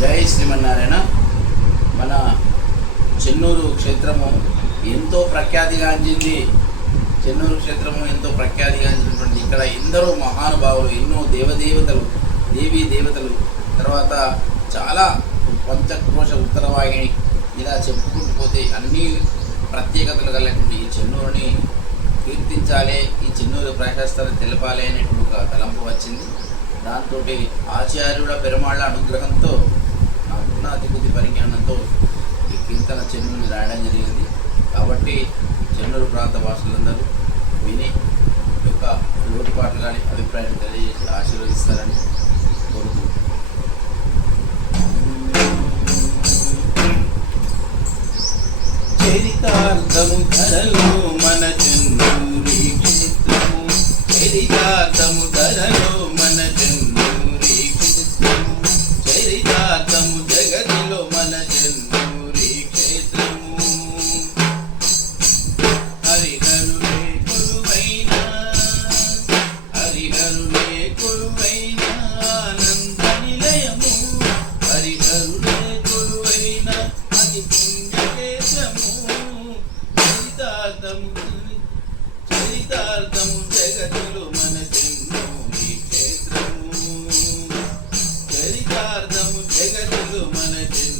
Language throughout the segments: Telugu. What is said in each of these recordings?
జై శ్రీమన్నారాయణ. మన చెన్నూరు క్షేత్రము ఎంతో ప్రఖ్యాతిగాంచింది చెన్నూరు క్షేత్రము ఎంతో ప్రఖ్యాతిగాంచినటువంటి ఇక్కడ ఎందరో మహానుభావులు ఎన్నో దేవదేవతలు దేవీ దేవతలు తర్వాత చాలా పంచక్రోశ ఉత్తరవాహిని ఇలా చెప్పుకుంటూ పోతే అన్ని ప్రత్యేకతలు కలిగినటువంటి ఈ చెన్నూరుని కీర్తించాలి ఈ చెన్నూరు ప్రశస్తత తెలపాలి అనేటువంటి ఒక తలంపు వచ్చింది. దాంతో ఆచార్యుల పెరుమాళ్ళ అనుగ్రహంతో ఆ అతి పరిజ్ఞానంతో ఈ కీర్తన చెన్నూరుని రాయడం జరిగింది. కాబట్టి చెన్నూరు ప్రాంత వాసులందరూ విని యొక్క లోటుపాట్లు కానీ అభిప్రాయాన్ని తెలియజేసి ఆశీర్వదిస్తారని కోరుకుంటున్నాను. చరితార్థము ధరలో మన అతి పుణ్యక్షేత్రము చరితార్థము చరితార్థము జగతిలో మన చెన్నూరి క్షేత్రము చరితార్థము జగతిలో మన చెన్నూరి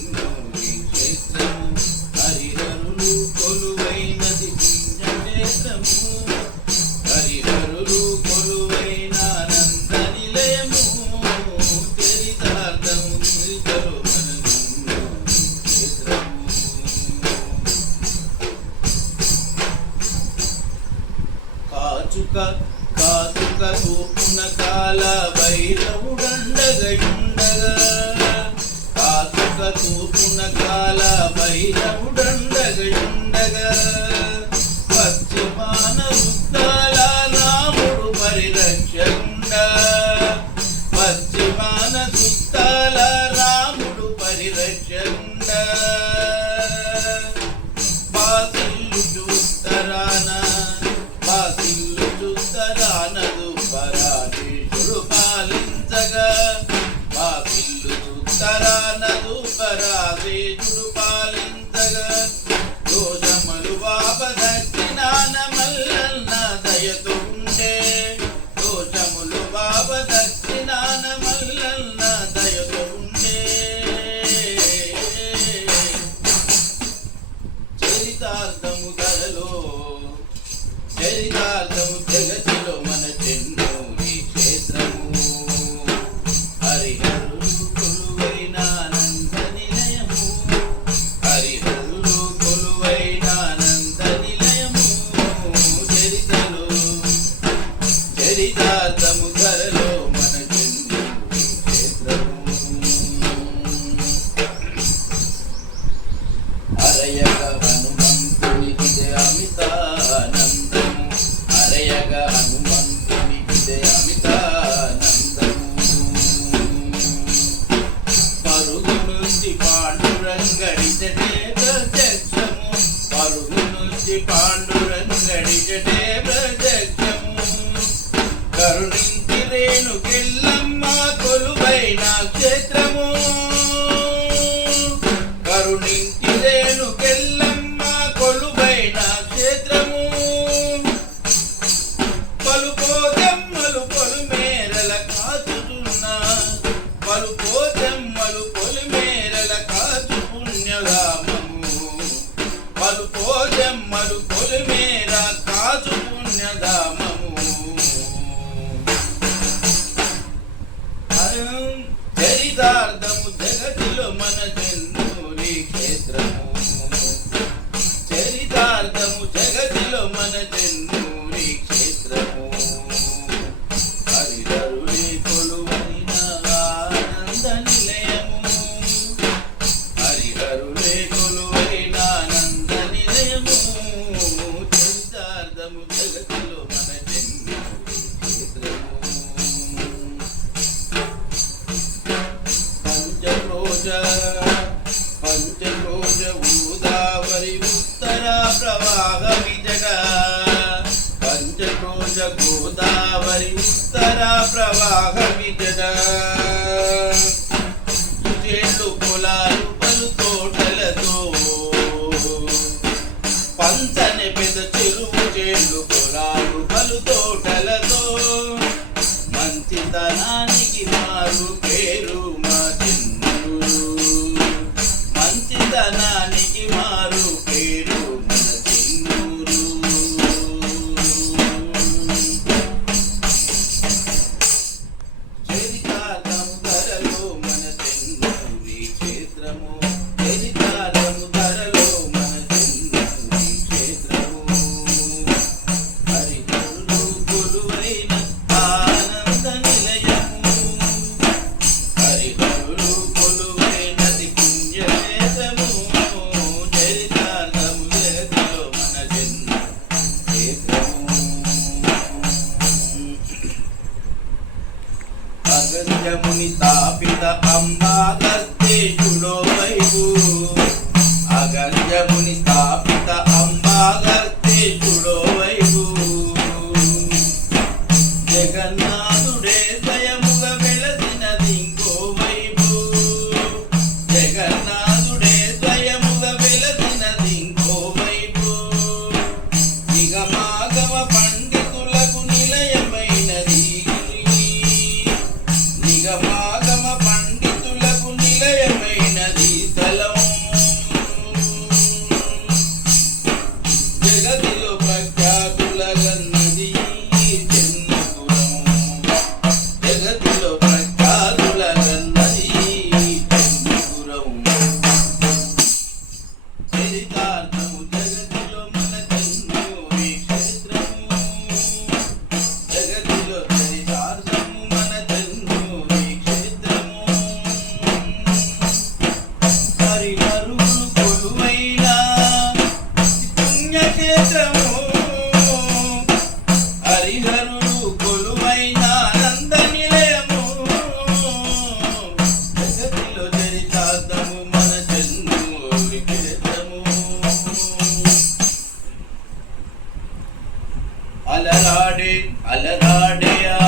కొలువైన క్షేత్రము. కరుణించి రేణుకెల్లమ్మ కొలువైన క్షేత్రము. పలుపోదెమ్మలు పలు మేరల కాచుతున్నా పలుకోదెమ్మలు జగతిలో మన చెన్నూరి క్షేత్రము? చరితార్థము Eu quero అలరాడే అలరాడే ఆ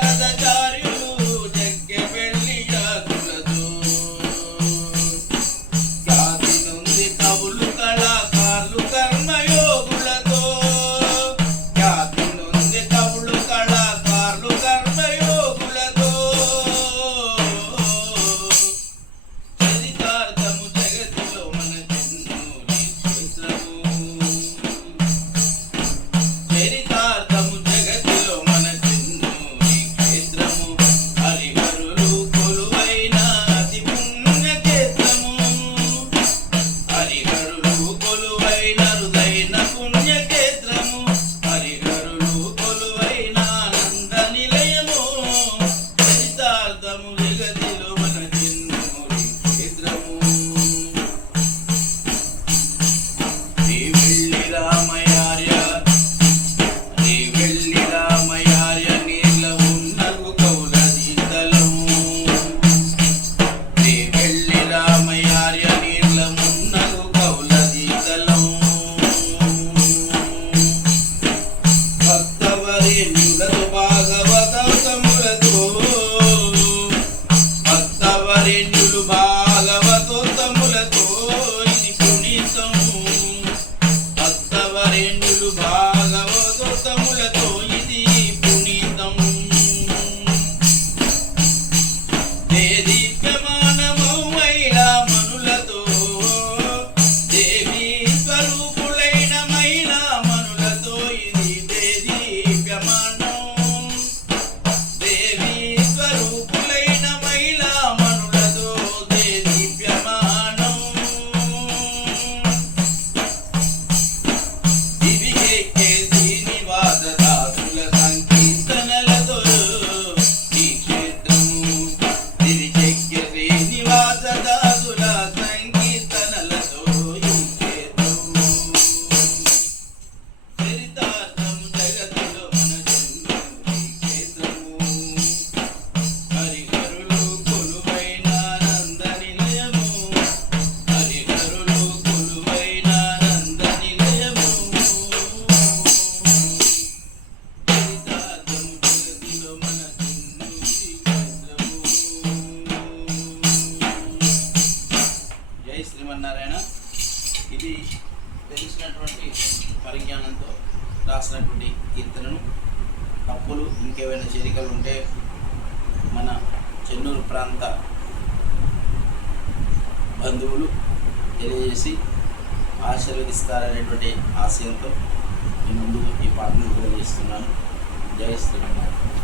జై శ్రీమన్నారాయణ. ఇది తెలిసినటువంటి పరిజ్ఞానంతో రాసినటువంటి కీర్తనను తప్పులు ఇంకేమైనా చేరికలు ఉంటే మన చెన్నూరు ప్రాంత బంధువులు తెలియజేసి ఆశీర్వదిస్తారనేటువంటి ఆశయంతో ముందు ఈ పాటను తెలియజేస్తున్నాను జై శ్రీమన్నారాయణ.